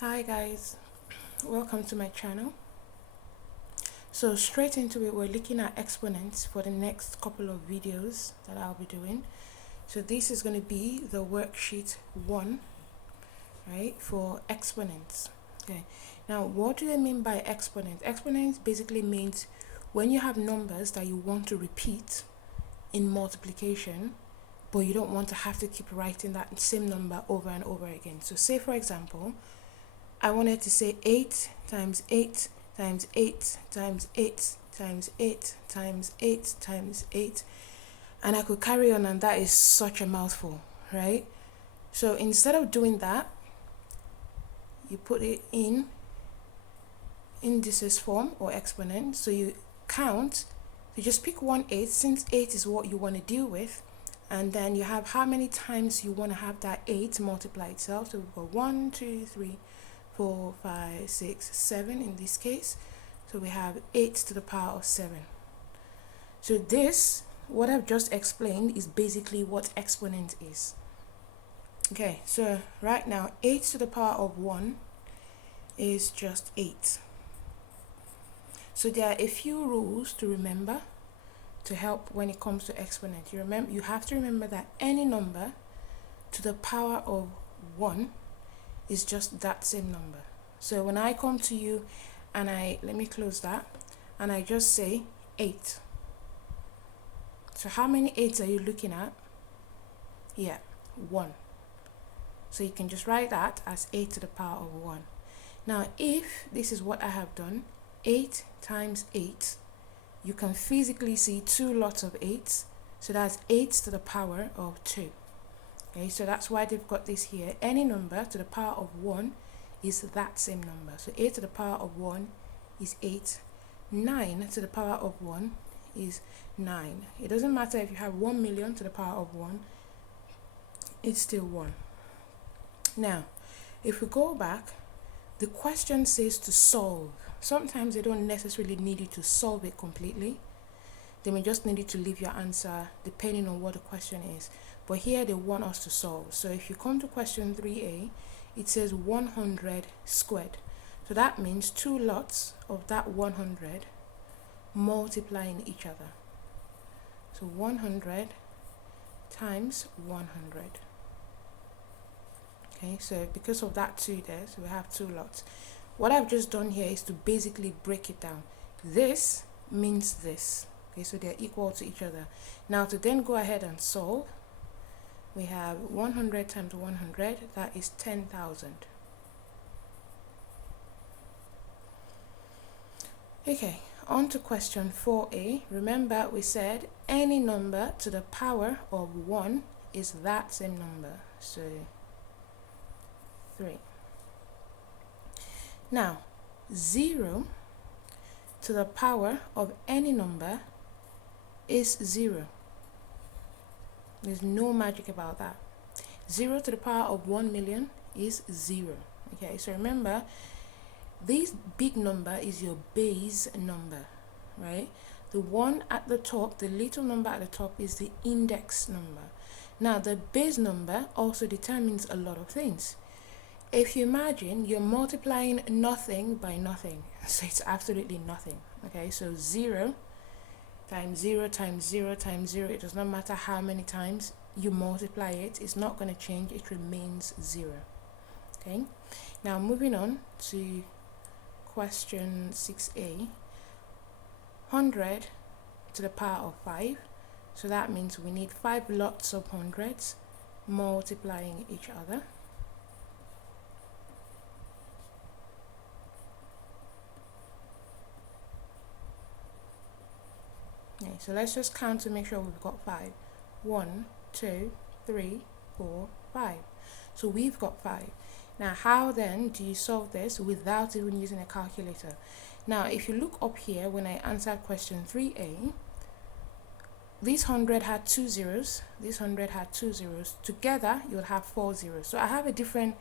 Hi guys, welcome to my channel. So straight into it, we're looking at exponents for the next couple of videos that I'll be doing. So this is going to be the worksheet 1, right, for exponents. Okay, now what do they mean by exponents? Exponents basically means when you have numbers that you want to repeat in multiplication, but you don't want to have to keep writing that same number over and over again. So say for example, I wanted to say 8 times 8 times 8 times 8 times 8 times 8 times 8, and I could carry on, and that is such a mouthful, right? So instead of doing that, you put it in indices form or exponent. So you count, you just pick 1/8 since 8 is what you want to deal with, and then you have how many times you want to have that 8 multiply itself. So we've got 1, 2, 3, 4, 5, 6, 7 in this case. So we have 8 to the power of 7. So this, what I've just explained, is basically what exponent is. Okay, so right now 8 to the power of 1 is just 8. So there are a few rules to remember to help when it comes to exponent. You have to remember that any number to the power of 1 is just that same number. So when I come to you and let me close that, and I just say 8. So how many 8s are you looking at? Yeah, 1. So you can just write that as 8 to the power of 1. Now if this is what I have done, 8 times 8, you can physically see 2 lots of 8s. So that's 8 to the power of 2. Okay, so that's why they've got this here. Any number to the power of 1 is that same number. So 8 to the power of 1 is 8. 9 to the power of 1 is 9. It doesn't matter if you have 1 million to the power of 1, it's still 1. Now, if we go back, the question says to solve. Sometimes they don't necessarily need you to solve it completely. They may just need you to leave your answer depending on what the question is. But here they want us to solve. So if you come to question 3a, it says 100 squared. So that means 2 lots of that 100 multiplying each other. So 100 times 100. Okay, so because of that 2 there, so we have 2 lots. What I've just done here is to basically break it down. This means this. Okay, so they're equal to each other. Now to then go ahead and solve, we have 100 times 100, that is 10,000. Okay, on to question 4a. Remember we said any number to the power of 1 is that same number. So 3. Now 0 to the power of any number is 0. There's no magic about that. 0 to the power of 1 million is 0. Okay, so remember, this big number is your base number, right? The one at the top, the little number at the top, is the index number. Now, the base number also determines a lot of things. If you imagine, you're multiplying nothing by nothing, so it's absolutely nothing. Okay, so 0 times 0 times 0 times 0, it does not matter how many times you multiply it, it's not going to change, it remains 0. Okay, now moving on to question 6a. 100 to the power of 5, so that means we need 5 lots of hundreds multiplying each other. Okay, so let's just count to make sure we've got 5. 1, 2, 3, 4, 5. So we've got 5. Now how then do you solve this without even using a calculator? Now if you look up here, when I answered question 3a, this 100 had 2 zeros, this 100 had 2 zeros. Together you'll have 4 zeros. So I have a different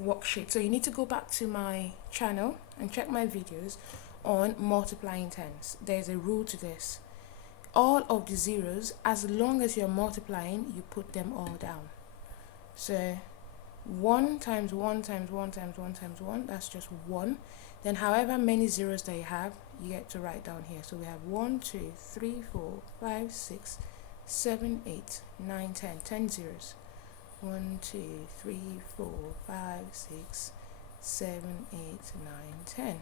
worksheet. So you need to go back to my channel and check my videos on multiplying tens. There's a rule to this. All of the zeros, as long as you're multiplying, you put them all down. So 1 times 1 times 1 times 1 times 1, that's just 1. Then however many zeros that you have, you get to write down here. So we have 1, 2, 3, 4, 5, 6, 7, 8, 9, 10. 10 zeros. 1, 2, 3, 4, 5, 6, 7, 8, 9, 10.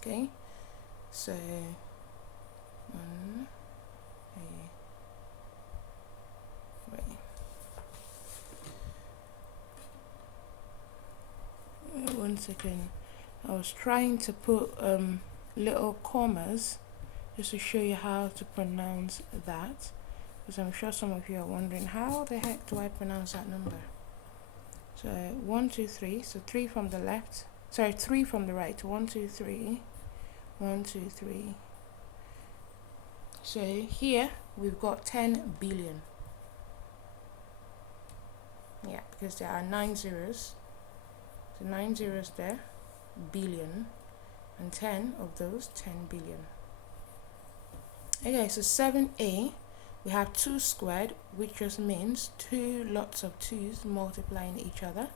Okay, so 1, 1 second. I was trying to put little commas just to show you how to pronounce that, because I'm sure some of you are wondering, how the heck do I pronounce that number? So 1, 2, 3. So 3 from the left. Sorry, 3 from the right. 1, 2, 3. 1, 2, 3. So here we've got 10 billion. Yeah, because there are 9 zeros. So 9 zeros there, billion, and 10 of those, 10 billion. Okay, so 7a, we have 2 squared, which just means 2 lots of 2's multiplying each other.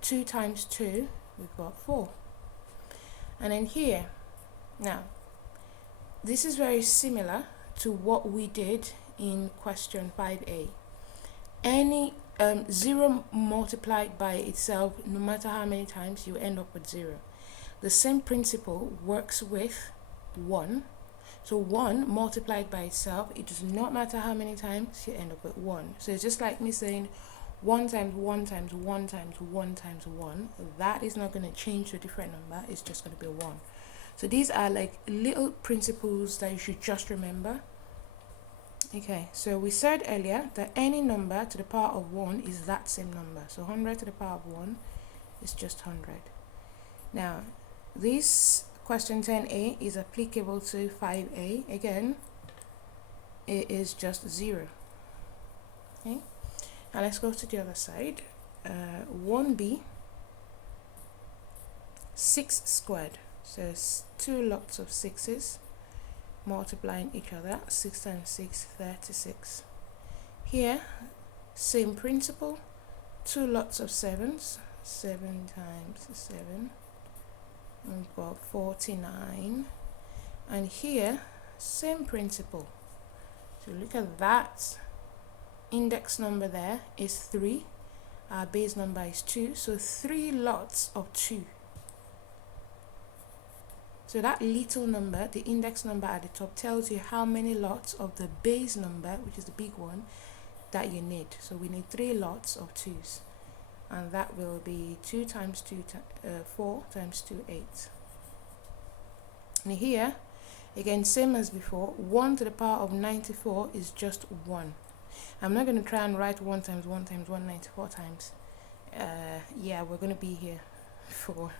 2 times 2, we've got 4. And then here, now, this is very similar to what we did in question 5a. Any 0 multiplied by itself, no matter how many times, you end up with 0. The same principle works with 1. So 1 multiplied by itself, it does not matter how many times, you end up with 1. So it's just like me saying 1 times 1 times 1 times 1 times 1. That is not going to change to a different number, it's just going to be 1. So these are like little principles that you should just remember. Okay, so we said earlier that any number to the power of 1 is that same number. So 100 to the power of 1 is just 100. Now, this question 10a is applicable to 5a. Again, it is just 0. Okay, now let's go to the other side. 1b, 6 squared. So it's 2 lots of 6's multiplying each other. 6 times 6, 36. Here, same principle. 2 lots of 7's. 7 times 7. We've got 49. And here, same principle. So look at that. Index number there is 3. Our base number is 2. So 3 lots of 2. So that little number, the index number at the top, tells you how many lots of the base number, which is the big one, that you need. So we need 3 lots of 2's. And that will be 2 times 2, 4 times 2, 8. And here, again, same as before, 1 to the power of 94 is just 1. I'm not going to try and write 1 times 1 times 1 94 times. Yeah, we're going to be here for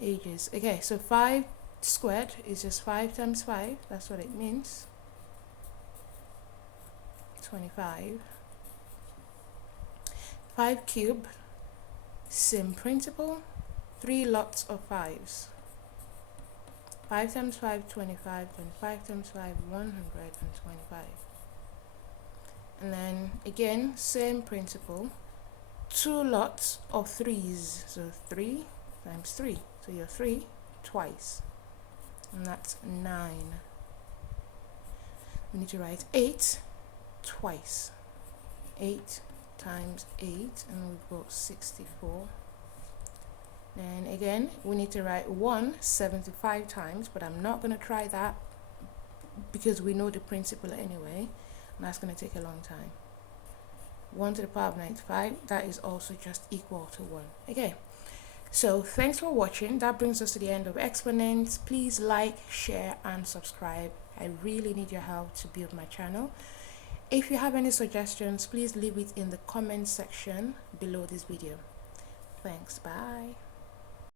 ages. Okay, so 5 squared is just 5 times 5. That's what it means. 25. 5 cubed, same principle. 3 lots of 5's. 5 times 5, 25. 25 times 5, 125. And then again, same principle. 2 lots of 3's. So 3 times 3. So your 3 twice. And that's 9. We need to write 8 twice. 8 times 8, and we've got 64. Then again, we need to write 1 75 times, but I'm not going to try that because we know the principle anyway, and that's going to take a long time. 1 to the power of 95, that is also just equal to 1. Okay, so thanks for watching. That brings us to the end of Exponents. Please like, share, and subscribe. I really need your help to build my channel. If you have any suggestions, please leave it in the comment section below this video. Thanks, bye.